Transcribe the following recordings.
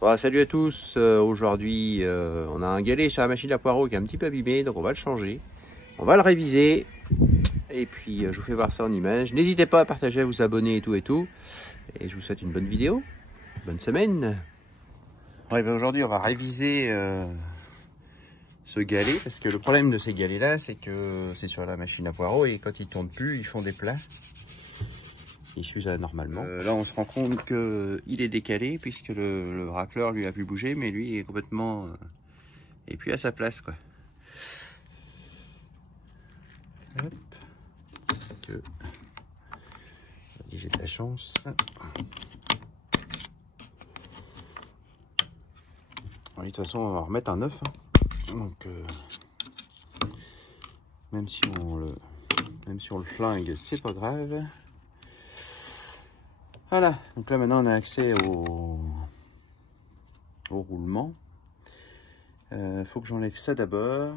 Bon, salut à tous, aujourd'hui on a un galet sur la machine à poireaux qui est un petit peu abîmé, donc on va le changer, on va le réviser et puis je vous fais voir ça en images. N'hésitez pas à partager, à vous abonner et tout et je vous souhaite une bonne vidéo, bonne semaine. Ouais, ben aujourd'hui on va réviser ce galet, parce que le problème de ces galets là c'est que c'est sur la machine à poireaux et quand ils tournent plus ils font des plats. Il s'use anormalement. Là on se rend compte que il est décalé puisque le racleur lui a pu bouger, mais lui est complètement et puis à sa place quoi. Hop. Que j'ai de la chance. De toute façon on va remettre un neuf. Donc même si on le flingue, c'est pas grave. Voilà, donc là maintenant on a accès au roulement. Faut que j'enlève ça d'abord.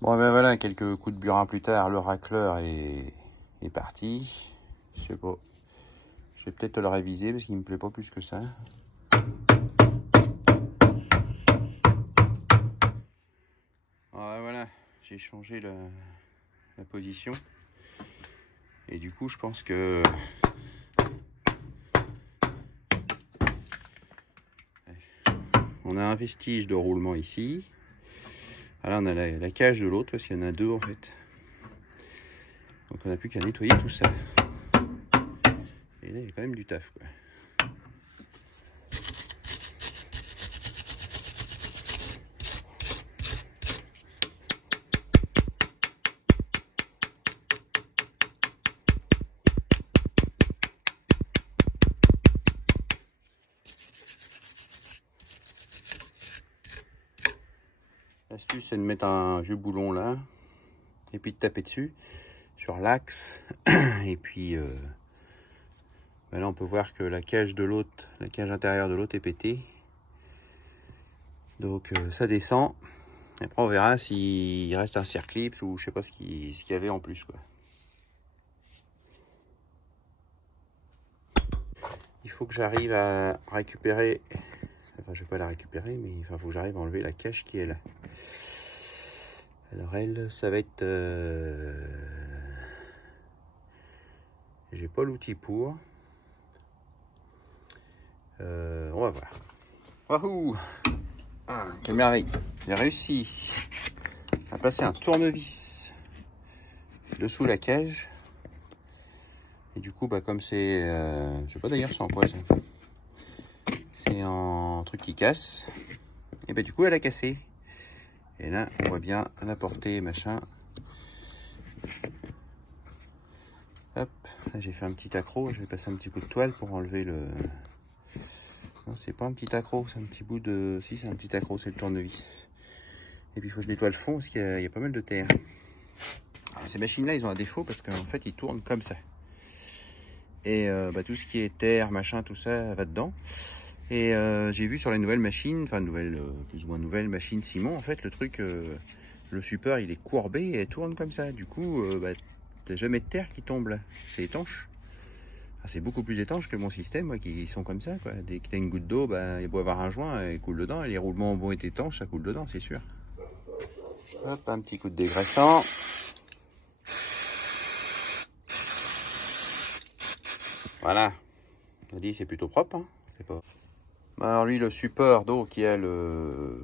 Bon ben voilà, quelques coups de burin plus tard, le racleur est parti. Je sais pas, je vais peut-être le réviser parce qu'il me plaît pas plus que ça. Voilà, j'ai changé la position et du coup je pense que on a un vestige de roulement ici. Là on a la cage de l'autre parce qu'il y en a deux en fait, donc on n'a plus qu'à nettoyer tout ça et là il y a quand même du taf quoi. L'astuce c'est de mettre un vieux boulon là et puis de taper dessus sur l'axe et puis là on peut voir que la cage de l'autre, la cage intérieure de l'autre est pétée, donc ça descend. Après on verra s'il reste un circlips ou je sais pas ce qu'il y avait en plus quoi. Il faut que j'arrive à récupérer, enfin je vais pas la récupérer, mais il faut que j'arrive à enlever la cage qui est là. Alors elle, ça va être j'ai pas l'outil pour. On va voir. Wahou! Ah, quelle merveille! J'ai réussi à passer un tournevis dessous la cage. Et du coup, bah, comme c'est... je sais pas d'ailleurs c'est en quoi ça. C'est en truc qui casse. Et bah du coup, elle a cassé. Et là, on voit bien la portée, machin. Hop, là j'ai fait un petit accro. Je vais passer un petit coup de toile pour enlever le... Non, c'est pas un petit accro, c'est un petit bout de... Si, c'est un petit accro, c'est le tournevis. Et puis il faut que je nettoie le fond parce qu'il y a pas mal de terre. Alors, ces machines-là, ils ont un défaut parce qu'en fait, ils tournent comme ça. Et bah, tout ce qui est terre, machin, tout ça va dedans. Et j'ai vu sur les nouvelles machines, enfin plus ou moins nouvelles machines Simon, en fait, le truc, le support, il est courbé et elle tourne comme ça. Du coup, bah, t'as jamais de terre qui tombe là. C'est étanche. C'est beaucoup plus étanche que mon système, moi, qui sont comme ça, quoi. Dès que tu as une goutte d'eau, bah, il peut avoir un joint, elle coule dedans. Et les roulements vont être étanches, ça coule dedans, c'est sûr. Hop, un petit coup de dégraissant. Voilà. On a dit, c'est plutôt propre, hein. C'est pas... Alors lui, le support d'eau qui a le...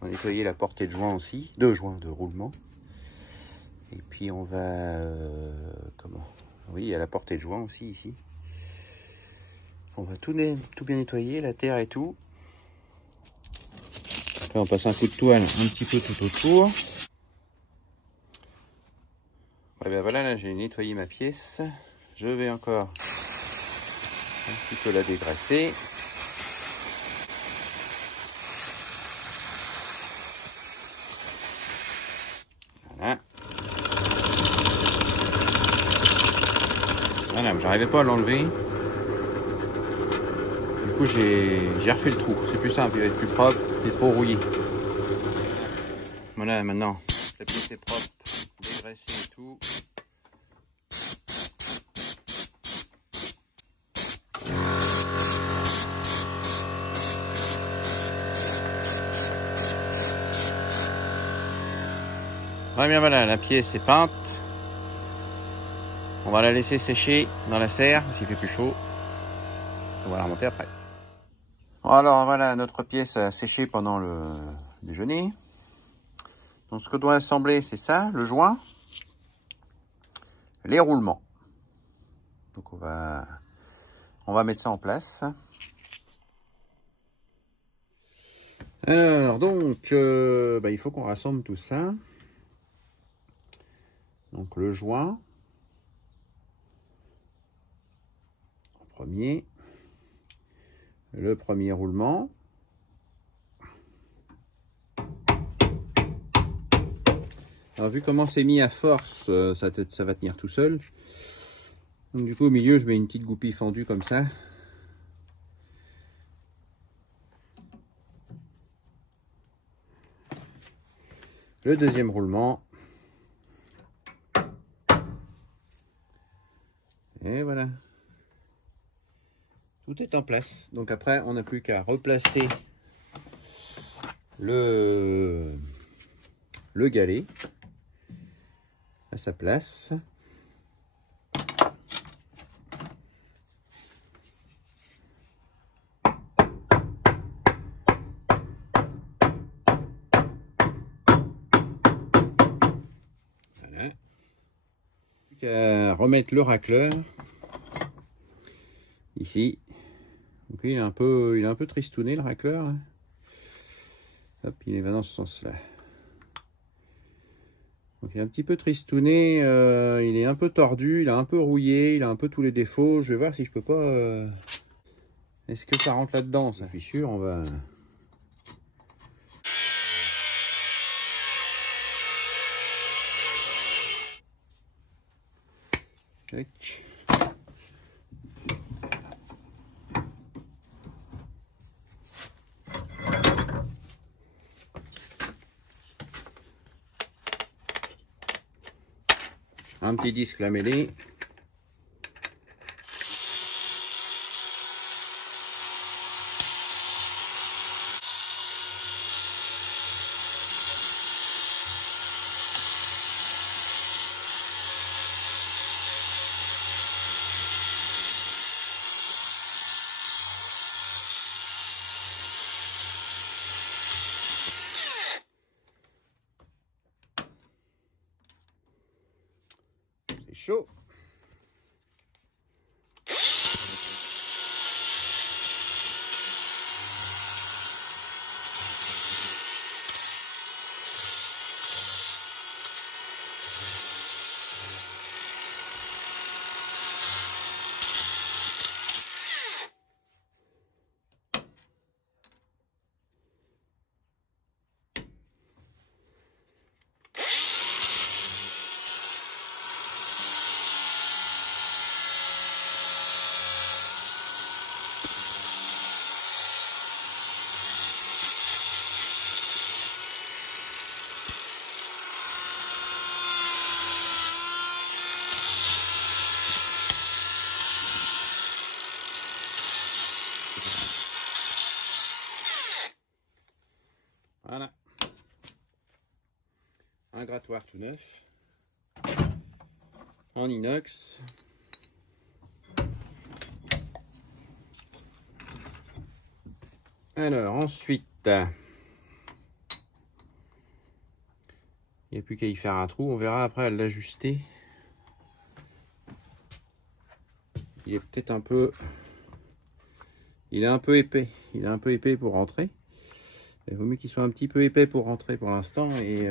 On va nettoyer la portée de joint aussi, deux joints de roulement. Et puis on va... comment? Oui, il y a la portée de joint aussi ici. On va tout bien nettoyer, la terre et tout. Après on passe un coup de toile un petit peu tout autour. Ouais, ben voilà, là j'ai nettoyé ma pièce. Je vais encore un petit peu la dégraisser. Voilà. Voilà, j'arrivais pas à l'enlever. Du coup, j'ai refait le trou. C'est plus simple, il va être plus propre, il est trop rouillé. Voilà, maintenant, la pièce est propre, dégraissée et tout. Ouais, bien voilà, la pièce est peinte. On va la laisser sécher dans la serre parce qu'il fait plus chaud. On va la remonter après. Alors voilà, notre pièce a séché pendant le déjeuner. Donc ce que doit assembler, c'est ça, le joint, les roulements. Donc on va mettre ça en place. Alors donc, il faut qu'on rassemble tout ça. Donc le joint en premier, le premier roulement. Alors vu comment c'est mis à force, ça va tenir tout seul. Donc du coup au milieu je mets une petite goupille fendue comme ça. Le deuxième roulement. Et voilà. Tout est en place. Donc après on n'a plus qu'à replacer le galet à sa place. Voilà. Plus qu'à remettre le racleur ici. Donc il est un peu tristouné le racleur. Hein. Hop, il va dans ce sens-là. Donc il est un petit peu tristouné, il est un peu tordu, il a un peu rouillé, il a un peu tous les défauts. Je vais voir si je peux pas... Est-ce que ça rentre là-dedans? Ça, je suis sûr, on va... Tac. Un petit disque lamellé. C'est chaud. Voilà. Un grattoir tout neuf. En inox. Alors ensuite, il n'y a plus qu'à y faire un trou. On verra après à l'ajuster. Il est peut-être un peu... Il est un peu épais. Il est un peu épais pour rentrer. Il vaut mieux qu'il soit un petit peu épais pour rentrer pour l'instant. Et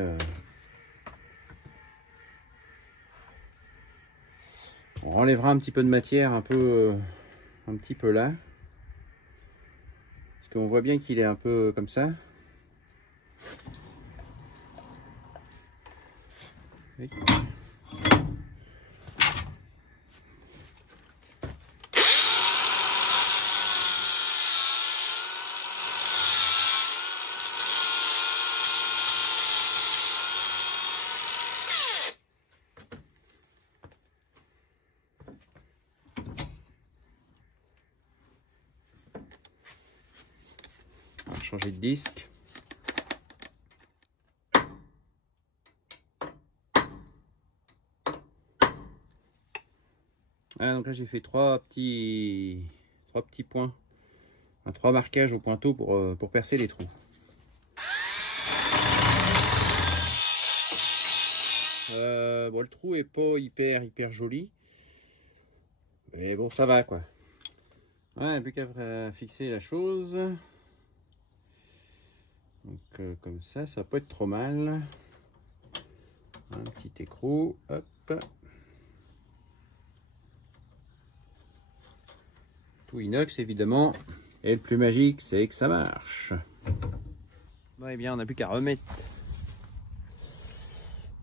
on enlèvera un petit peu de matière, un petit peu là. Parce qu'on voit bien qu'il est un peu comme ça. Oui. Changer de disque. Voilà, donc là j'ai fait trois petits points, enfin, 3 marquages au pointeau pour percer les trous. Bon, le trou est pas hyper joli, mais bon, ça va quoi. Ouais, plus qu'à fixer la chose. Donc comme ça va pas être trop mal. Un petit écrou, hop. Tout inox évidemment. Et le plus magique, c'est que ça marche. Bon, et bien, on n'a plus qu'à remettre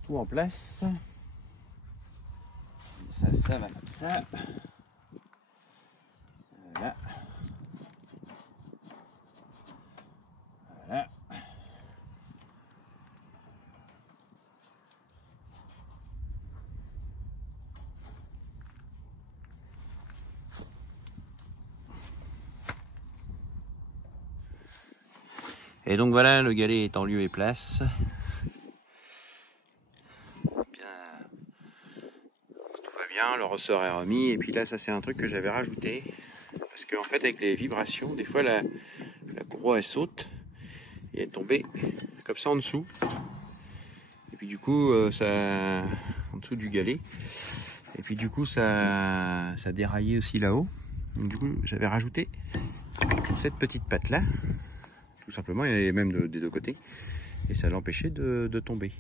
tout en place. Ça va comme ça. Voilà. Voilà. Et donc voilà, le galet est en lieu et place. Bien, tout va bien, le ressort est remis. Et puis là, ça c'est un truc que j'avais rajouté. Parce qu'en fait, avec les vibrations, des fois la courroie elle saute et elle est tombée comme ça en dessous. Et puis du coup, ça en dessous du galet. Et puis du coup, ça déraillait aussi là-haut. Donc du coup, j'avais rajouté cette petite patte là. Tout simplement, et même des deux côtés, et ça l'empêchait de tomber.